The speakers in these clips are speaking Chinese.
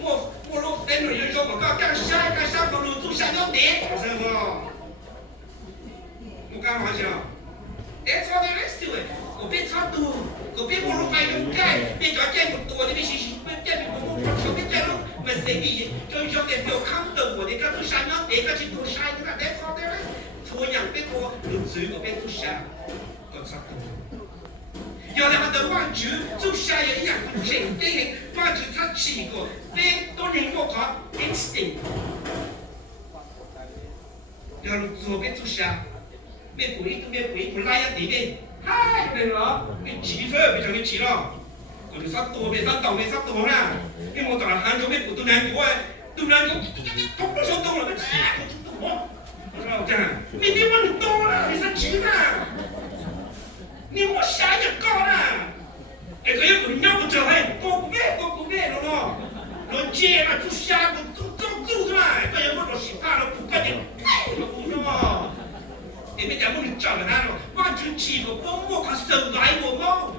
我若等女人说我刚干下干上个路做下要点，是不？我干嘛去了？That's all there is to it. 我别超度，我别我若快用盖，别找见我多的别是别见我我别见了，我谁比就有点有看的我的个做下要点个去做下的，That's all there is. 做样别我路水我别做下，我超度。有两个望住做下一样肯定望住他几个，别都能够靠 instinct。要做别做下。别鬼都别鬼，我拉一点点，嗨，对了，别急出，别叫你急了，我就杀多，别杀倒，别杀多啦，因为我打喊就别不都难过哎，都难过，都不说动了，别急，我说这样，你别问多了，你生气啦，你我下一个啦，哎，个有个鸟不叫哎，过不别了咯，我接了就下个做出来，个有个喜欢了不干净，不是嘛？你别讲我们找了他了，我就起个帮我他生来我嘛，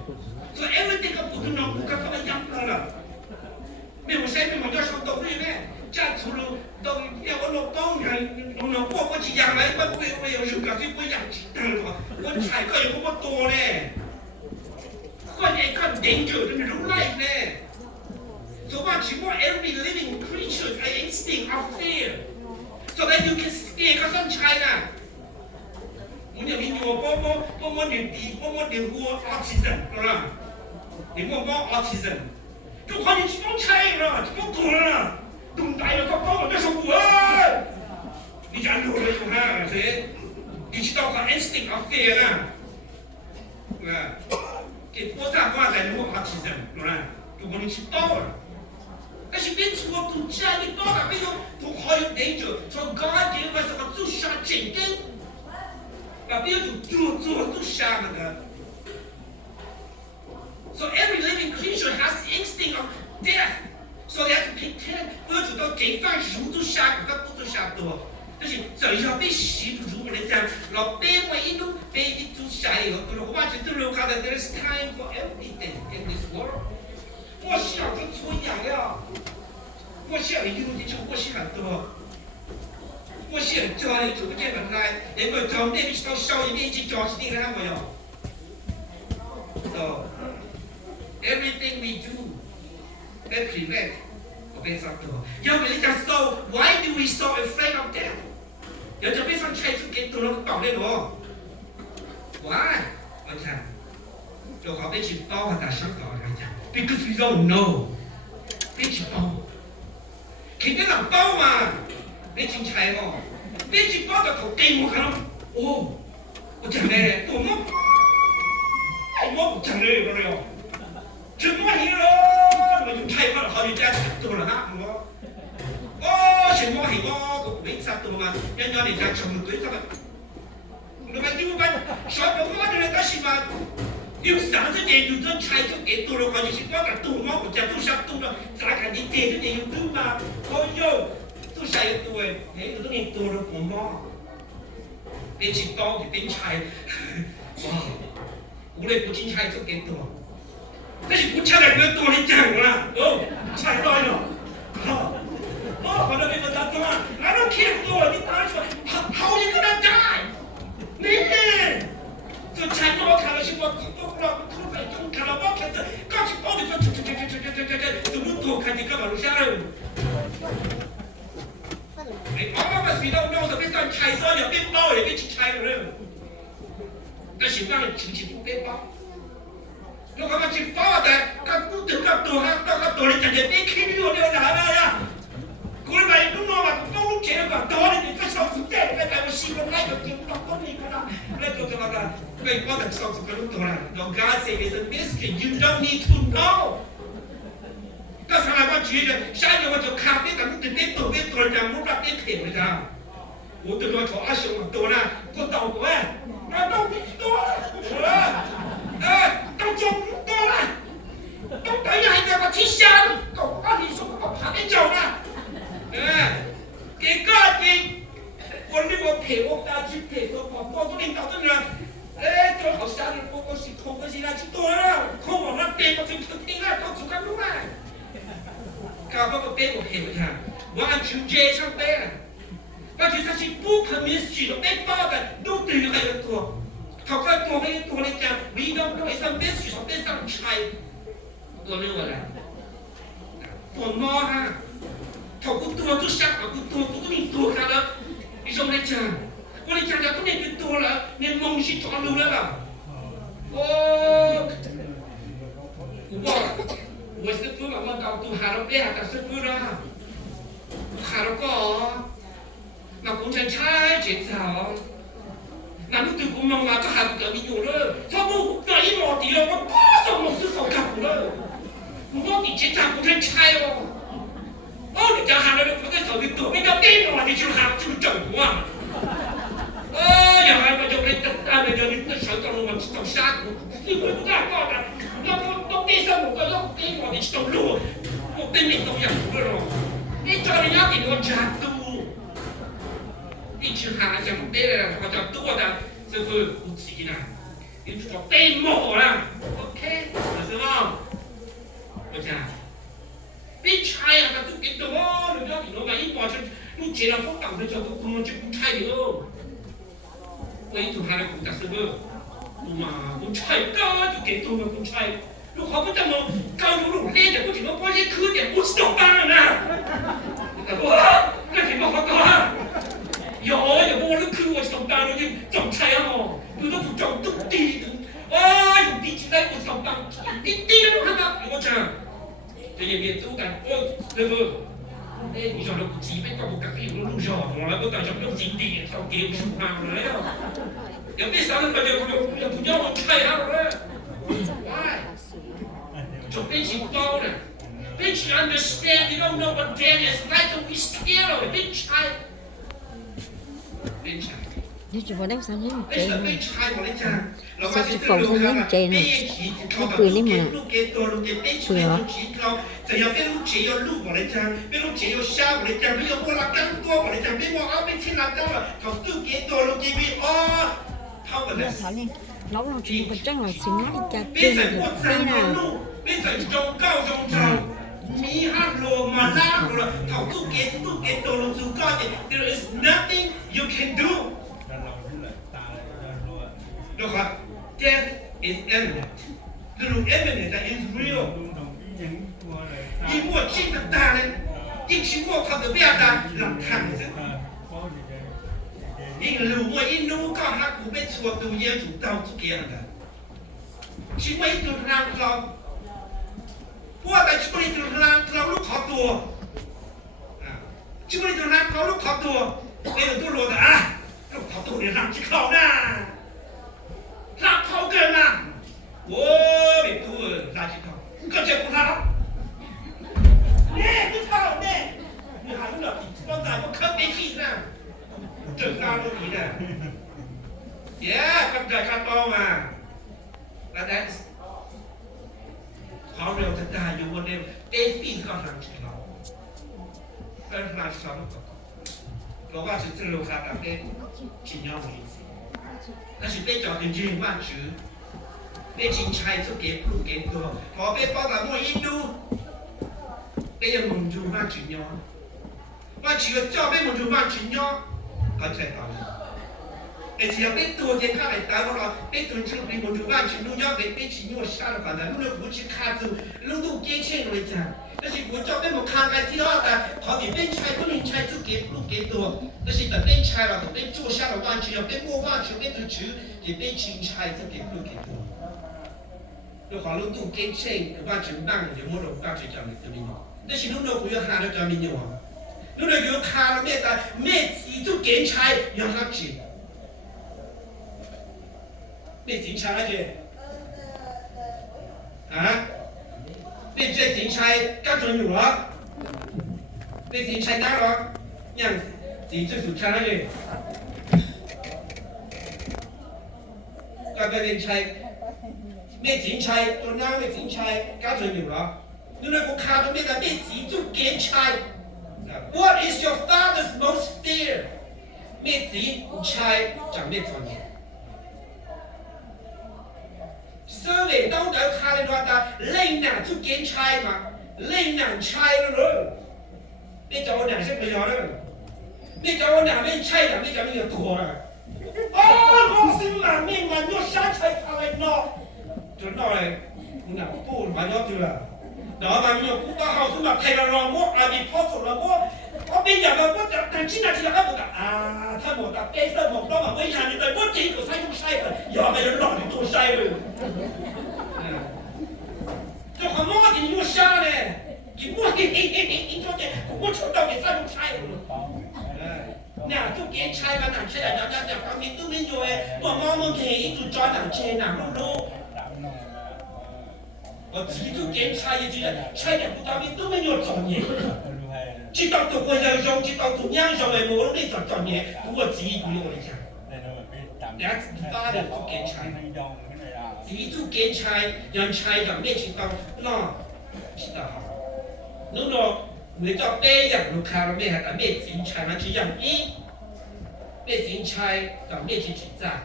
所以 everything 个不能弄，不可他们养了。没有谁没有要上东西咩？家除了东要我老东人，我去养来，我有时候就我养鸡蛋了，我菜个有我多嘞，我也看研究真是 life 嘞。So what you want every living creature an instinct of fear, so that you can scare 个生菜呢。我就你我帮你比帮我autism 是吧？你帮 autism， 就看你放菜了，放滚了，动大了，帮我这手鼓啊！你讲路了就哈，谁？你知道个 instinct of fear 啦，是吧？给我咋话在你我 autism 是吧？就看你知道了。但是别错都家你到那边都还有那种从高点为什么做啥简单？把别人做都杀了的。So every living creature has the instinct of death. So they have to pretend 不要做到给饭食都杀，他不做杀多。但是只要被洗不住，我来讲，老被我一路被一做杀以后，我发觉这路看到 there is time for everything in this world. 我想就做养了，我想一路的就我想多。我想教你做这门来，你个教你必须到收一边去教一定啦，我有。So everything we do, they prevent 我被杀多。要不你讲 So why do we so afraid of death？ 要就被上拆出给多了搞的咯。Why？ 我讲，就好比去包啊，打香港来讲 ，because we don't know， 别去包，肯定能包嘛。你真菜哦！你去包个头给我看了，哦，我讲嘞，我不讲嘞，不是哟，怎么黑了？我就菜包了好几家多了哈，我，哦，什么黑我没啥多嘛，人家人家全部对他们，那么你们小朋友的人他喜欢。有30年有这菜就给多了，或者是包个多嘛，我讲都想多了，咋看你点就有多嘛？哦哟。都晒得多诶，都你多了不嘛？别去包就变菜，哇！我来不进菜就更多，但是不菜来越多你讲啦，哦，菜来了，好，反正你们咋做啊 ？I don't care 多，你打出来，How you gonna die？ 你，这菜我看了是我看了我看着，刚去包的这么多，看你干嘛录下来？我咪是到我就变成菜色又变包又变切菜了，但是讲全不变包，我感觉切包啊，但不得咁多哈，到咁多你人哋变起咗你又难呀，佢咪都我話包碌嘢個多你哋手指啫，你咪試過拉個叫落嗰啲㗎啦，你做嘅嘛㗎，佢包得手指嗰碌多啦，用家姐嘅是 biscuit you don't need to know。到上来我觉得，下月我就咖啡，但是别多，人我把别甜了的。我对我说阿兄多了，我到过哎，我到多了，到中多了，到等于还在我吃香，到你说我旁边走了，给个给，我陪我家去陪我都领导的人。最好下的我是空个是那去多了，空我那边我就听了，到处看路来。搞不个别个陪我看，完全接上班了。完全他是不可免许的，被包的都对还有多，เขาก็ตัวไม่ตัวเลยจ้ะ we don't know it's a message ของเป็นสังชัยตัวเรื่องอะไรตัวมอฮะเขากูตัวกูชักกูตัวกูก็มีตัวกันแล้วไอ้ชมเลยจ้ะกูเลยจ้ะแล้วก็เนี่ยเป็นตัวแล้วเนี่ยมองชิดจอนรู้แล้วล่ะโอ้กูบอก我是不嘛，我到都下了边，但是不啦，下了个，那工程差节奏，那你对我们嘛，这还不得你有了，他不那一毛地了，我多少毛是好看不了，我你节奏工程差哦，哦，你家下来了，我在手里躲，你家对嘛，你就下就整我，呀，还不就那那就你那手到了我到下股，你会不干搞的？要不都背上我个要背我的走路，我对面都养不了。你叫人家给我加度，你去喊讲背了，我讲多的，这个不急了，你说背毛了 ，OK， 是吗？我讲，你拆呀，他都给多，人家你老板一毛钱，你接了不挡的叫都他妈就不拆的喽。我一头喊来不打是不？嘛，我菜高就给多了，我菜，如果不这么高如路累的，不怎么关键科点，不是上班了呢？那怎么好搞啊？有我那科我上班了，就种菜哦，有的不种都低的，有地起来我上班，一低了看到我讲，这也别走干，那个。你想那不急，别搞不搞，有路上我来不搞，想用经典，想给不出嘛来呀？有别啥人不叫我拆他了？Why？ 就别去包了，别去 understand， you don't know what that is like， we scared of it， 别拆，别拆。你做乜嘢生意唔正啊？別拆我哋講，實際報生意唔正啊？你攰你嘛？攰啊？就有邊路借有路我嚟講，邊路借有沙我嚟講，邊有波拉更多我嚟講，邊我邊錢拉多啦，就都幾多路幾邊偷嘅咧。攞落住個將來成乜嘢㗎？邊成國際嘅路，邊成中高中長。มีฮัลโหลมาล่าหัวเขาตู้เกตตัวลงสู่ก้อนเนี่ย there is nothing you can do ดูครับ death is imminent คือรู้ imminent that is real ยิ่งว่าชิ้นต่างๆเลยยิ่งชิ้นว่าเขาจะเบี้ยตาหลังทางซึ่งยิ่งรู้ว่ายิ่งรู้ก็ฮักกูเป็นชัวร์ตัวเยี่ยมถูกต้องทุกอย่างนะชิ้นว่ายิ่งตัวทางเราว่าแต่ชิบะตัวทางเราลูกขอตัวชิบะตัวทางเราลูกขอตัวไอ้ตัวโลดอ่ะลูกขอตัวเนี่ยทำชิเขาหน้าทำเขาเกินนะโว้ยตัวทำชิเขาก็เจ็บกูแล้วเนี่ยกูเท่าเนี่ย你还有点刚才我可没气呢整个都你的耶刚才看到嘛那但是เขาเร็วจะได้อยู่บนเร็วเต้ปีนก็หลังเราเป็นหลังเราเราว่าจะเร็วขาดแบบเต้ชิ้นยาวเลย但是被找点人万值被金钗就给不给多พอ被报道莫印度被人蒙住万值妞万值个叫被蒙住万值妞ก็ใช่ตอนนี้ไอ้เสียเป็นตัวเจ้าข้าไอ้ตาของเราเป็นตัวชื่อเป็นคนดูบ้านชื่อลุงยอดเป็นชิ้นยอดชาติฝันแต่ลุงเนี่ยผู้ชื่อข้าตัวลุงดูเก่งเช่นเลยจ้ะแต่สิผู้เจ้าเป็นหมอคางไอ้ที่ว่าแต่พอเป็นชายก็เป็นชาย就给不给多แต่สิแต่เป็นชายเราเป็น做下的万ชื่อเป็น莫万ชื่อเป็นตัวชื่อ也เป็นชิงชาย就给不给多แล้วขอลุงดูเก่งเช่นว่าชื่อบ้างเดี๋ยวมั่วหลงบ้างชื่อจำตัวนี้แต่สิลุงเนี่ยผู้ยอดหาแล้วจำไม่ยอมลุงเนี่ยอยู่ข้าแล้วเนี่ยแต่แม่สี就เก่งชายยังรักจริง你警察来着？啊？你这警察干什么了？你警察哪了？让你这警察来着？个警察，你警察做哪个警察干什么了？你那个看到那个你自主警察 ？What is your father's most fear？ 你自察讲咩方面？所謂當代卡利話的領拿出檢差嘛， lên nàng trai đó rồi bây giờ nàng sẽ bây giờ đó bây giờ nàng bên trai là bây giờ mình thua rồi nó xin làm mình mà nhớ sáng trai thằng này nó cho nó này nàng bố mà nhớ chưa là đó mà mình cũng có học sinh mà thầy là lo mua à bị phốt rồi lo mua bây giờ mà có thằng chính là chỉ là các bộถ้าหมดกับเต้เส้นหมดก็มาไม่ทันเลยว่าจริงตัวใช่ต้องใช่เลยอย่าไปหลอกตัวใช่เลยเจ้าของมั่วกินมั่วซ่าเลยกินมั่วกินชอบเจ๊ผมมั่วชอบตัวกินใช่ต้องใช่เลยเนี่ยทุกเกณฑ์ใช่กันหนังใช่แต่เดี๋ยวความมีตู้ไม่อยู่เองว่ามั่วมึงเห็นจุดจอหนังเชนหนังรู้我提出检查一句，差点不到你都没有专业。知道做過有用，知道做樣用嘅冇呢就專業，不過自己我嚟講。你一打就做檢查，自己做檢查，人查就咩知道咯，知道好。如果你做咩人，你看到咩係但咩檢查嘛？只樣一，咩檢查就咩去檢查，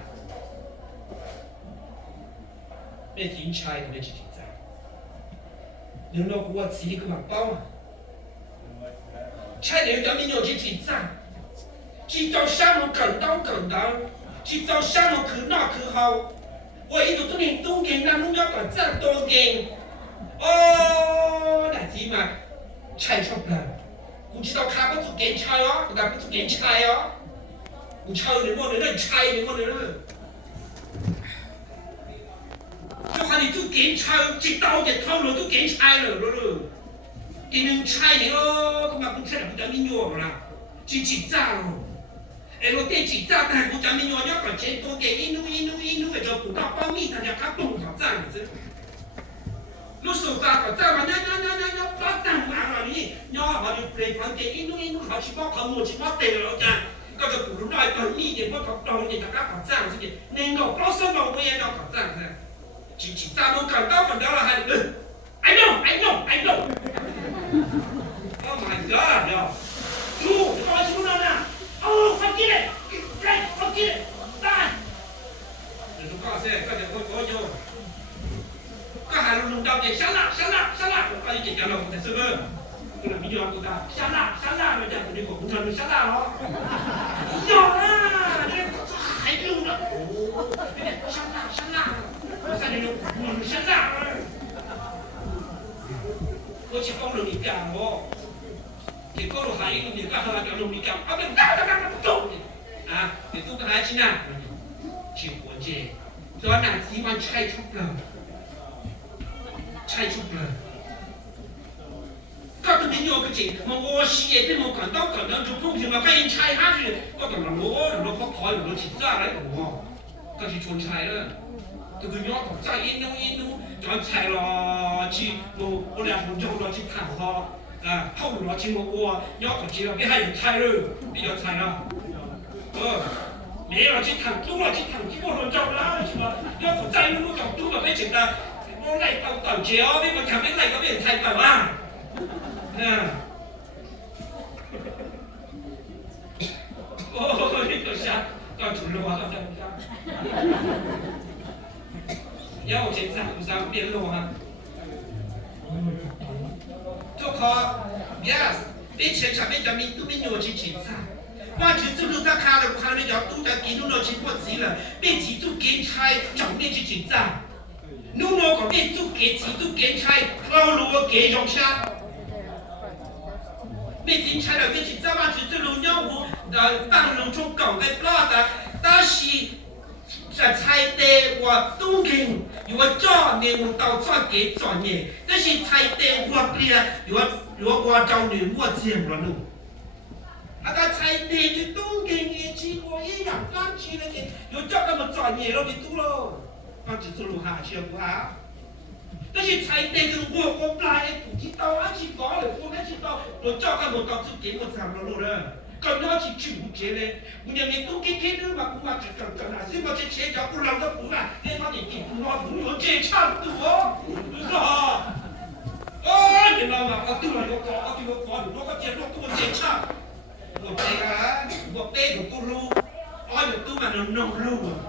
咩檢查就咩去檢查。你攞我自己個物包啊！菜鸟咱们有去挑戰，去到項目更高，去到項目去哪去好，我一直都連東京那弄要個這東京，哦，那點嘛？菜出來，我知道他不做檢查哦，他不做檢查哦，我抄你我的菜你我的人。就喊你做檢查，知道嘅套路都檢查了，給你查你哦，咁啊，咁出嚟不講你用啦，去檢查咯。誒，我哋檢查但係不講你用，要個錢多嘅，一路嘅就不到保密，大家看懂好這樣子。你手揸個揸嘛，你發單嘛啦你，你話就嚟講嘅，一路好似幫佢冇錢幫地咯㗎，嗰就不如來保密嘅，幫佢當嘅大家搞這樣子嘅，你個保守嘛，我也要搞這樣子。去站都看到了还I know Oh my god 呀猪你搞什么呢Oh forget it done 你说搞谁快点我有ก็หาลุงดาวเนี่ยชัลล่าไปเก็บกันเราแต่เสมอคุณมียอมกูตาชัลล่าไม่ใช่คนนี้ของคุณทำชัลล่าเหรอยอมอ่ะเนี่ยหายลุงแล้วโอ้เนี่ยชัลล่า我在那种女生啊，我去帮你讲哦，结果我还有你干啥叫你讲，啊不干不中的，啊，你都跟他去呢，去活街，昨晚几晚拆出了，告诉你有个情，我事業都冇講到就通常話俾人拆下去，我同人攞個台攞錢揸嚟喎，跟住全拆啦。就佢要再一路就拆了去，我兩分鐘落去看好，後落去我要去了，你還有拆了，你要拆了，你落去看，都落去看，結果落咗啦，是嘛？要去再路就都咪俾錢啦，我嚟到橋，你咪前面嚟嗰邊拆到啊，呢個啥？到處路啊，要我检查不上变路啊！做好 ，yes， 你前上面就面都没有去检查，我去走路在看了，看了要都在给路了去过期了，别去做检查，正面去检查。路路个别做检查，老路给用下。别检查了，别去找嘛去走路尿壶，当路中搞在拉的，但是。在菜地我东京，我早年我到专给专业，但是菜地我不了，我找你我见不了路。在菜地去东京嘅去我一樣翻去那些，有找咁麼專業咯，你都咯，我只做路下去不好。但是菜地就我不來，不知道啊，去講了，我知道，我找咁麼到處給我找不了路了。咁樣去住嘅咧，我哋咪都幾天都嘛，我話就嗱，先我隻車就不能夠補啦，你翻嚟見我借差唔多，你說你諗下，我都係我攞個借攞個借差，我借啊，我俾個不路，我又都嘛能弄路啊，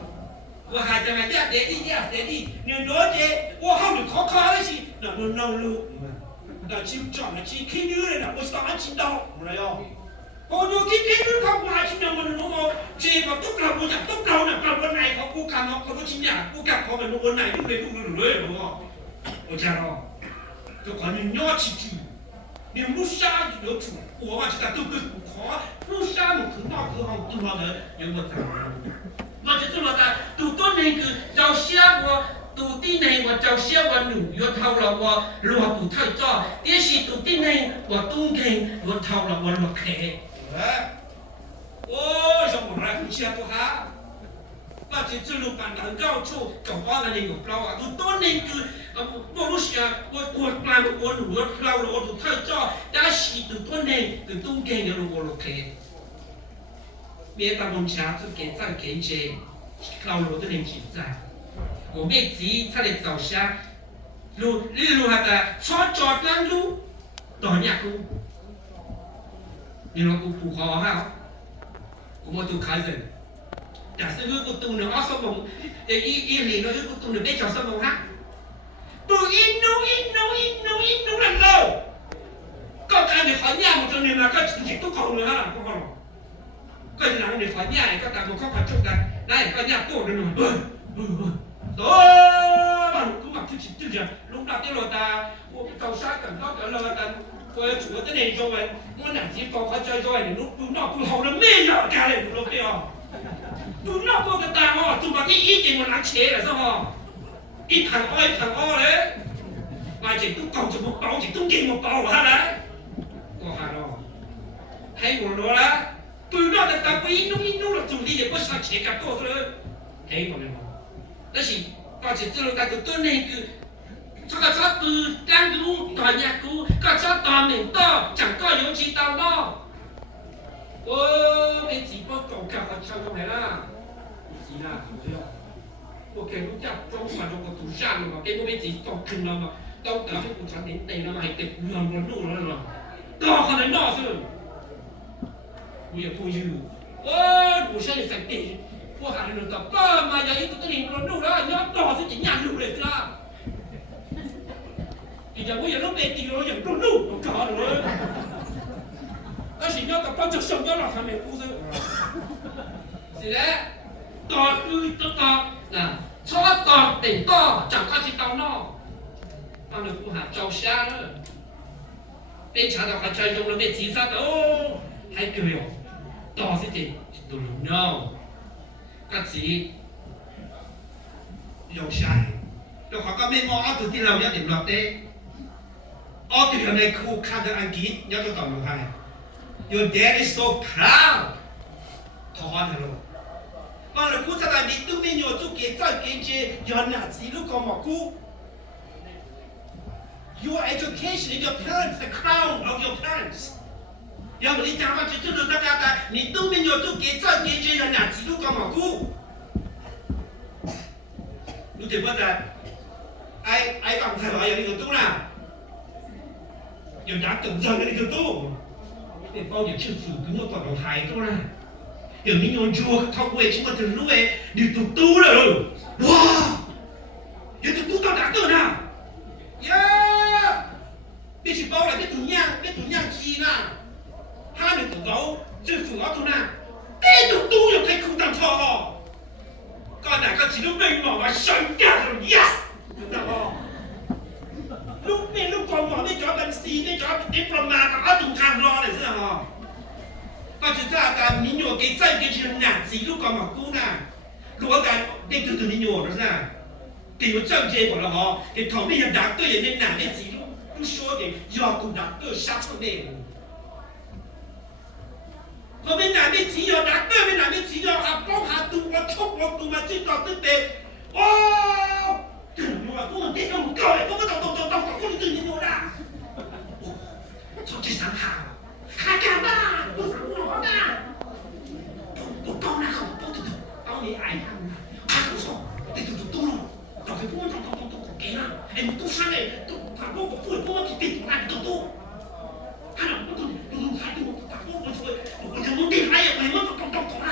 我係就係一啲，你攞借，我後面靠嗰時能弄路。那今朝那今开牛了，我上知道，唔来哟。我有今开牛เขาว่าชิ้นยังมันรู้ว่าเจ็บตุ๊กเราอยากตุ๊กเราเนี่ยกับวันไหนเขากูกันเนาะเขาก็ชิ้นเนี่ยกูกับเขาเป็นวันไหนทุกเลยทุกเลยรู้ว่า我讲了，就看你鸟起住，你木沙有住，我嘛就在都跟看，木沙木很大很好，多少人有没得？我就做了的，都多那个照相我。ตูที่ในว่าเจ้าเสียวันหนึ่งยศเท่าเราว่ารัวตูเท่าจ้อเดี๋ยวสิตูที่ในว่าตุ้งเก่งยศเท่าเราว่ารัวแข็งโอ้ยสมบูรณ์คุณเชียร์ตัวฮะว่าจะจะรู้กันดังเจ้าโชว์กับว่ากันเองกับเราอ่ะตูต้นนี่คือว่ารู้เสียว่าตัวกลางว่าหนูยศเราว่าตูเท่าจ้อเดี๋ยวสิตูต้นนี่ตูตุ้งเก่งเราว่ารัวแข็งเมียตาบนชาจะเก่งจังเก่งเจเราเราตัวเองจิตใจ我妹子出嚟做啥？路下个坐坐緊路，當日個，你老公不好哈？我冇做開人，但是如果動了二十萬，一年了如果動了別叫什麼哈？都一弄人咯，個但係好嘢冇做你啦，個直接都講了哈，講咯，個人哋好嘢，個但係冇講法做嘅，嗱個嘢多咗咯，cũng mặc chữ gì lúc nào cái lột ta tàu sát cần nó cái lột ta coi chủ cái này rồi muốn làm gì còn phải chơi rồi lúc nào cũng hầu nó mê nhở cả này lúc kia lúc nào cũng cái ta mà tụi mà cái ý gì mà nặng chế là sao hả ít thằng o đấy mà chỉ tụi cầu chỉ một bao chỉ tụi kia một bao hả đấy có hả đâu hay một đó là tụi nó là ta quý nó là dùng đi để có sao chế cả tổ thôi hay một này đó làก็จะรู้กันตัวนี้คือชอบชอบปืนการรู้ต่อยากูก็ชอบต่อเหม็นต่อจังก็โยนชีเตาเนาะโอ้ไม่จีบก็เก่ากับชาวตรงไหนล่ะจีน่ะถูกแล้วพวกแกรู้จักจงมาดูกับตูช่างหรือเปล่าแกก็ไม่จีบต้องขึ้นเรามาต้องแต่ให้กูฉันเห็นเตะแล้วมาให้เตะกูยอมรับรู้แล้วหรอต่อขนาดนั้นสิกูอย่าพูดยืดโอ้กูใช่ใส่เตะพวกหาเรื่องต่อป้ามาอย่างนี้ตัวนี้เราดูแล้วย้อนต่อสิจะยันดูเลยสิล่ะอีกอย่างว่าอย่างเราเป็นจริงเราอย่างดูเราก่อนเลยแล้วสิ่งนี้ต่อป้าจะส่งย้อนเราทำให้ผู้ซื้อสิแล้วต่อคือต่อนะชอบต่อเต็มต่อจังก็จิตเอานอกตอนนี้ผู้หาเจ้าชาเลยเป็นชาดอกกระจายลงแล้วเป็นจีซ่าโอ้ให้เกลียวต่อสิจิดูเนาะก็สิยกใช่แล้วเขาก็ไม่มองเอาตัวที่เราอยากเห็นหรอกเต้เอาตัวในครูคาดอังกฤษยกตัวต่อมาให้ Your dad is so proud ทอนฮัลโหลมาเลยกูจะได้มีตู้มีโยจุกเกจเกจย้อนหน้าสิลูกก็มากู Your education is your parents the crown of your parents要不你讲话就就是大家的，你都没有就给这给这人俩记录干嘛顾？你对不对？ai bằng thời gọi là tu nào? Giờ đã từng giờ cái tu, thì bao giờ chịu sự cứ một toàn thải tu nào? Giờ mình nhon chùa thao quê chúng ta từ lúc ấy đi tu rồi, wow, giờ tu tao đã từ nào? Yeah, biết chỉ bao là biết thủ nhang chi nào? Hai người tụi gấu chưa phù hợp thôi nè cái tụi tu được cái không tầm thọ con này con chỉ lúc mình mỏ mà sẵn cả rồi yes được không lúc mình lúc còn mỏ mới cho bên xì mới cho diploma có tụi khang lo này chứ hả con chỉ ra ta mình nhổ cái chân cái chuyện nản gì lúc còn mỏ cũ nè lúc ở cái cái từ mình nhổ đó ra thì nó chân chê của nó họ cái thằng bây giờ đạp tôi vậy nên nản cái gì lúc số thì do tụi đạp tôi sát thôi nè我们那边只有那对面那边只有下帮下肚我速我肚嘛知道得地，哇！我話我點解唔夠嚟？我你對你我啦，我最想下幹嘛？我想我啦，我當然好，當你愛他嘛，他不錯，你就多咯，就係幫幾啦，你都生嚟，都大哥我幫佢變大都多，係啦，我都唔睇到我大哥我做。我就冇地下入嚟，我講啦。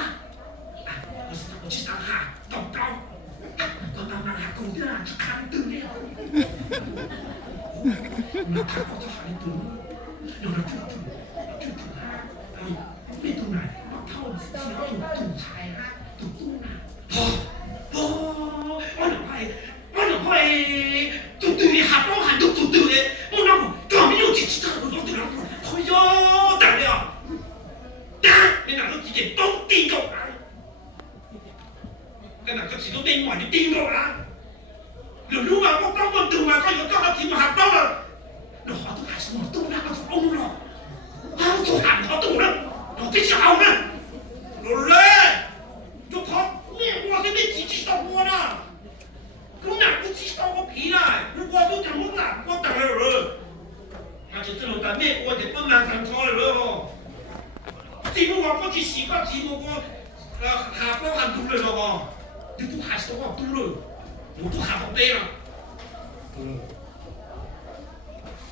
我去上下當當，我當下工啲啦，就看對了。我睇我就係ไม่ตรงไหนเท่าที่เราถูกชายฮะถูกตู้นะโอ้วันไหนวันไหนถูกตู้นี่หัดต้องหัดถูกตู้เลย我那个刚没有去其他的都对了，哎呦，大了，你哪都直接都盯着啊？跟哪个其中另外就盯着啊？如果我当我懂了，他有刚好题目还到了，那好多还是我懂那个懂了，我做还好懂了，我最想好了，老嘞，就靠你我这边几几到我呢？跟哪个几到我皮了？如果都讲我哪我当然了。他就这种在美国就不难上错了咯。题目我去习惯题目我下不还读了咯，你都还是我读了，我都还不背了。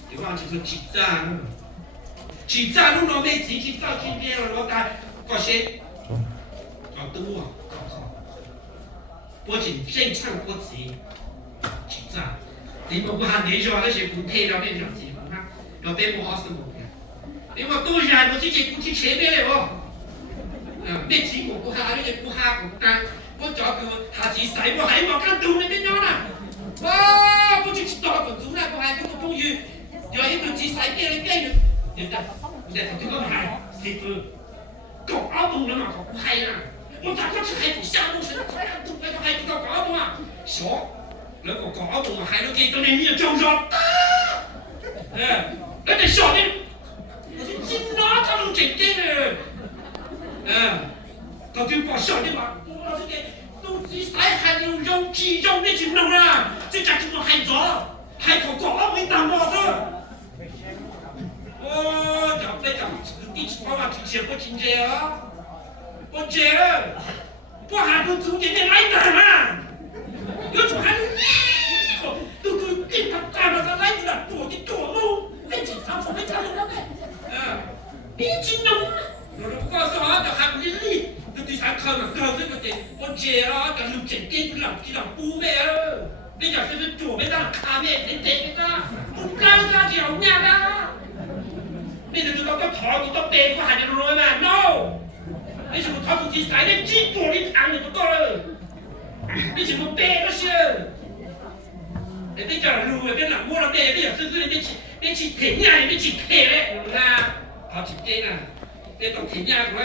这话就是紧张，紧张路上没自己找今天了，我讲嗰些要读啊，考考，我紧正常过自己紧张，你不过还那些那些不配了变成自己。要被我死我呀！因为多人我自己不去前面了哦，没钱我不下那个不下我干，我找个下次使我喺我間度你點樣啦？哇！不去多個組啦，我係嗰個公寓，又一個字使俾你驚，你得，你頭先嗰個係師傅，搞動啦嘛，我係啊，我大家出係相都是，都俾個係個搞動啊，傻，兩個搞動啊，係都幾多年呢就做咗，那得小的，我是真拿他能整定的，他就把小的嘛，我这个都是晒还有用鸡肉那种弄啦，这家就还做，还搞搞没当我说，我要被讲第几把提前不听见啊，我接了，我还不中间的来等啊，有种还都给他干了个来着，我的做梦。ไม่จีบสาวผมไม่ทำเลยนะแม่นี่จริงนะเราดูก็สอนแต่หักลิ้นลี่ดูที่สังคมอ่ะเราซึ่งก็เด็กคนเจ้าแต่ลูกเจ๋งเก่งที่หลังปูแม่ไม่อยากจะจู่ไม่ได้คาแม่เด็กๆไม่ได้คุณกล้าจะเจียวเนี่ยนะนี่จะต้องถอนต้องเตะก็หายจะรวยมา no ไม่ใช่ผมถอนทุกทีสายเนี่ยจี้ตัวนี่ทางอยู่ตัวเลยไม่ใช่ผมเตะก็เชื่อแต่ไม่จะรู้เป็นหลังมัวเราเตะไม่อยากซื้อไม่ใช่你去停呀，你去开嘞，是吧？好几天了，你都停呀，是吧？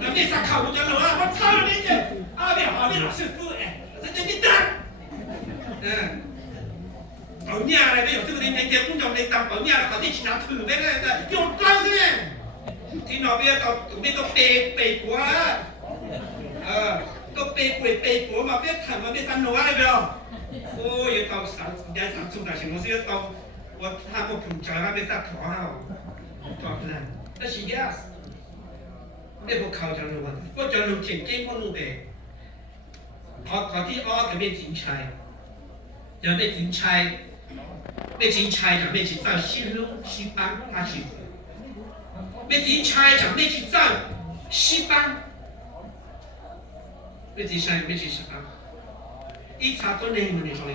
那没啥考虑的了啊，我操你这，阿边好，你老师傅哎，这你等，保年嘞，没有这个人家工作你当保年了，搞点其他土呗嘞，有高是嘞，听到没有？都背过啊，都背过嘛，别看嘛，别三罗啊，没有？我也到上中大学，我是要到我他我评价还没啥考好，考不难，但是也是，没不考上了嘛，我讲路前进我路的，考ที่อ้อกับไม่จริงชัยยังไม่จริงชัยไม่จริงชัยยังไม่去造新路西班他去，ไม่จริงชัยยังไม่去造西班，ไม่จริงชัยไม่去西班。一查都能用的说的，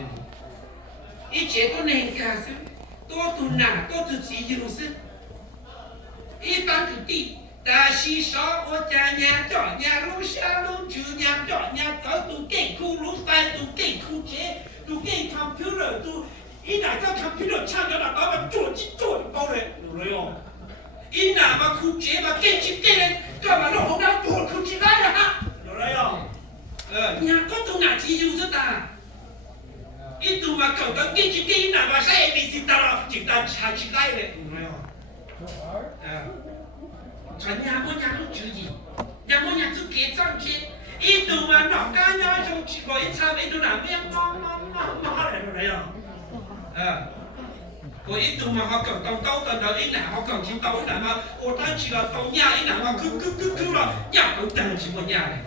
一切都能干是，多都难，多都自由是。一般土地，大西少我家娘找娘路下路就娘找娘早都给苦路翻都给苦街，都给 computer 都一拿到 computer 抢到了，把我做起做的包嘞，有了哟。一拿把苦街把给起给人，干嘛弄红那做苦起来了哈，有了哟。nhà có tu nào chỉ yêu rất ta ít tu mà cầu tới cái chỉ nào mà sai bị xin ta là chỉ ta trả chỉ tay đấy đúng không cho nhà có nhà lúc chữ gì nhà có nhà chữ kế trang chế ít tu mà nó cá nhau trong chỉ có ít sao ít tu nào biết nó này rồi có ít tu mà họ cần tông tần đó ít nào họ cần chịu tông nào mà ô ta chỉ là tông nhà ít nào mà cứ là nhà cũng tầng chỉ một nhà này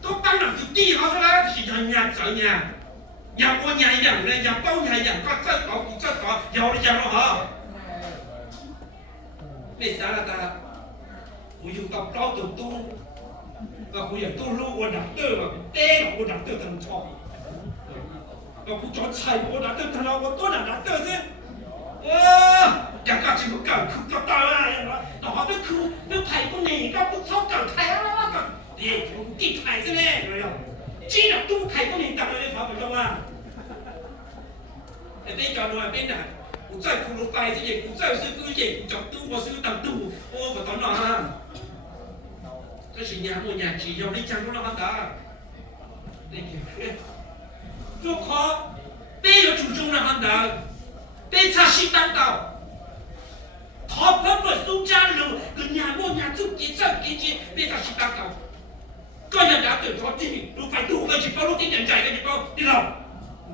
都当然是地好是啦，是人家找人家，人我人人嘞，人包人人，我这搞不这搞，有的人咯哈。没啥了的，我有到高度都，我有都路我拿对了，对了我拿对很错，我不做菜，我拿得他了，我多拿得噻。哇，两个这个干苦个大啊，那好多苦，那排骨呢，个不炒干开啊个，耶，我地排着嘞，哎呀，这了都排骨呢，当然你跑不动啊。你叫我边啊，我再苦路快些嘢，我再是个嘢，就都我是当都，我不当啦。这是nhà mua nhà chỉ dùng đi chăng cũng là không đó. Tôi khó, bây giờ chủ trương là không đó, bây giờ sĩ tăng tạo, khó phân bởi xuống cha lửa, từ nhà mua nhà giúp kiến sân kiến chi, bây giờ sĩ tăng tạo. Có nhà đã tưởng có gì, tôi phải đủ cái chỉ bao lúc tin nhận chạy cái gì bao, đi lòng,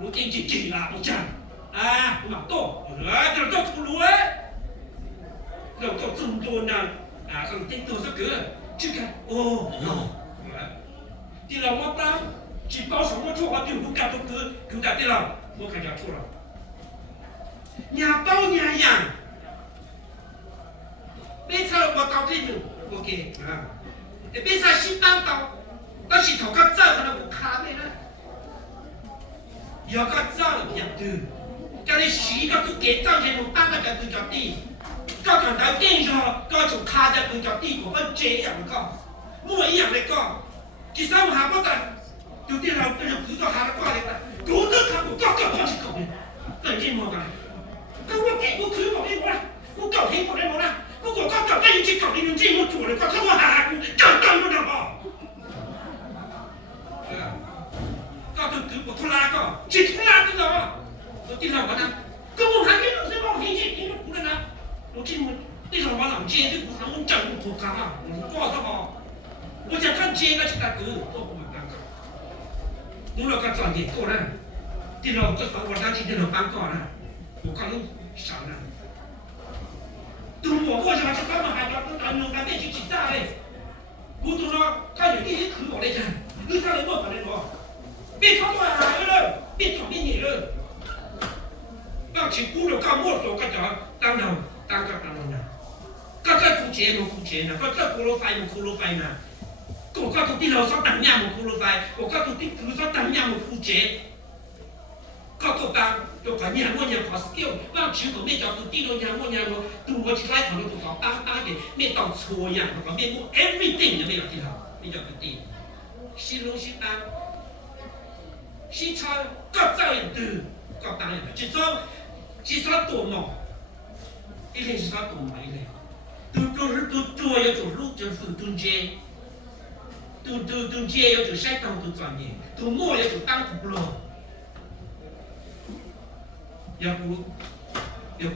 lúc tin chỉ là một chàng, à, mà tổ, rồi tôi không lúa ấy, rồi tôi dùng đồ nào, à, không tin tôi rất cứ. Chứ cả, ô, thì là một năm chỉ bao sống nó chua vào tiểu cũng cả tôi cứ đã đi làm, một cái nhà chua rồi. Nhà bao nhà hàng, bây giờ mà tao thấy được, ok, à, để bây giờ xin tăng tao, tao chỉ thầu các giờ nó cũng khá đấy đó. Giờ các giờ là nhập từ, cho nên xí các thứ kế tăng trên một tăng cái từ cho đi. Các bạn đã kinh cho các chủ khai ra từ cho đi của vấn chếอย่างก็มั่วอย่างเลยก็ที่สามหาว่าแต่อยู่ที่เราเป็นอยู่ก็หาแล้วก็อะไรแต่รู้ตึกครับกูก็เก่าพอสิเก่าเนี่ยแต่จริงมองกันก็ว่าแกกูคือบอกได้หมดนะกูเก่าที่บอกได้หมดนะกูก็เก่าได้ยังจริงเก่าได้ยังจริงกูจู่เลยก็ถ้าว่าหากูเก่าอยู่นะพ่อก็คือบอกทุลาก็จิตทุลาที่เราที่เราว่านะก็มึงหาที่เราซื้อบอกที่จริงที่กูเลยนะ我进门那种往上接，这不是我整不干啊，我挂着好，我想看接个是大哥，我不蛮尴尬。我那个专业过来，电脑这我当今电脑办过了，我刚弄上了。都我过去了，这他们还要咱弄咱得去几大嘞？我都说他有这些可我来看，你看人我可能说，别吵我来了，别吵别你了。那去鼓了干么多个叫当头。当个当了，ก็จะกูเจนกูเจนนะก็จะกูรถไฟกูรถไฟนะกูก็ตุที่เราสตังยามกูรถไฟกูก็ตุที่กูสตังยามกูเจก็ตัวตางตัวกันเนี่ยมันยังขอสกิลว่าชื่อของไม่จอตุที่เราเนี่ยมันยังตัวว่าที่ไล่ของเราตัวต่อตั้งเดี๋ยวไม่ต้องชัวร์อย่างของไม่รู้ everything เนี่ยไม่ยอมที่เราไม่ยอมตุที่สิลงสิตังสิชอบก็เจ้าอย่างตื่นก็ตั้งอย่างจิตซ้อตัวหมอ一类是他懂嘛一类，都做要做路就是中间，中间要做山当都专业，都莫要做当苦了，要不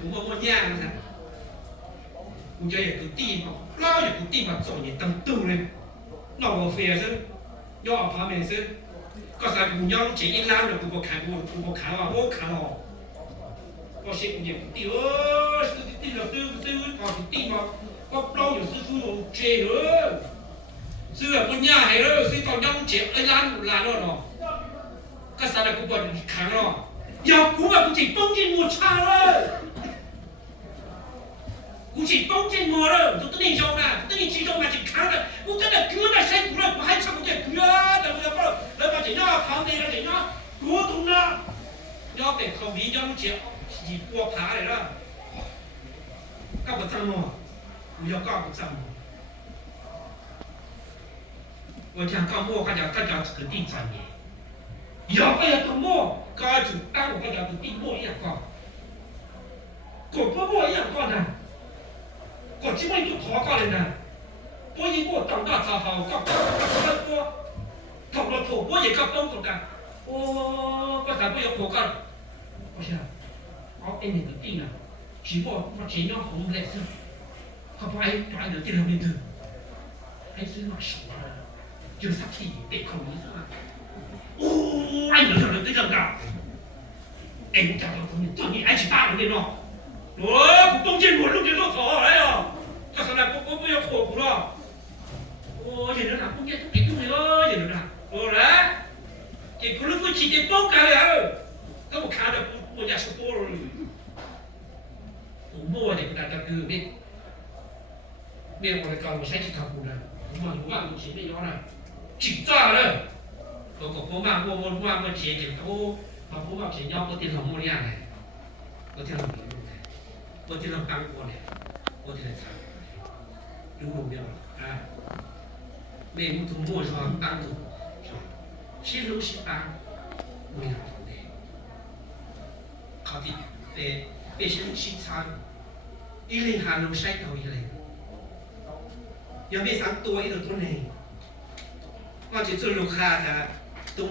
么样呢？我家有个地方，老有个地方专业当多嘞，那我非是要旁边是，刚才我要这一拉了，我看啊，我看了。我写古典地哦，是地了，都搞地嘛，我老有师傅用接了，是啊，我伢还了，是到伢接拉了咯，个啥的古把你看了，要古嘛古是东京我差了，古是东京我了，都等你讲嘛，等你知道嘛就看了，我真的哥那谁古了，我还差不多哥啊，但我要不来把这伢旁边的这伢我懂了，要被口味要接。是波爬来了，搞不脏哦，不要搞不脏哦。我讲搞么，他讲这个地专业，要不要搞么，搞就当我讲地么一样搞，搞不么一样搞呢，搞基本就拖搞的呢，我一个长大才好，搞搞了头我也搞懂懂的，我才不要破搞，我想。có cái nền tin là chỉ có chế nhau không lệ thôi không phải được tin là bình thường anh sẽ nói sống chưa sắp thì để không nghĩ ra ô anh nhớ được cái rằng cả em cũng chẳng được tôi nghĩ anh chỉ ta được nó cũng đông trên một lúc đến nó khó đấy à chắc chắn là cũng bây giờ khổ cũng đó ô gì nữa là cũng nghe cái gì ơi gì nữa là ô đấy chỉ có lúc tôi chỉ để bốc cả rồi có một khá được một nhà số rồi mua thì đã đặt từ bên ngoài cầu sẽ chỉ thằng phụ này mà chúng ta chỉ để nó là chỉ ra đấy rồi có mang mua chế thì mà phú học chỉ nhau có tiền lòng mua đi à này có tiền lòng mua này có tiền lòng tăng qua này có tiền sao đúng không nhỉ à mình muốn thu mua cho tăng thủ xí lúc xí tăng mua nhà thằng nàyเขาที่เป็นชิ้นชิ้นชั้นอีลิงหาลูใช้เขาอีลิงยังไม่สังตัวอีตัวนี้ก็จะจุลูกค้าจะตุ้ม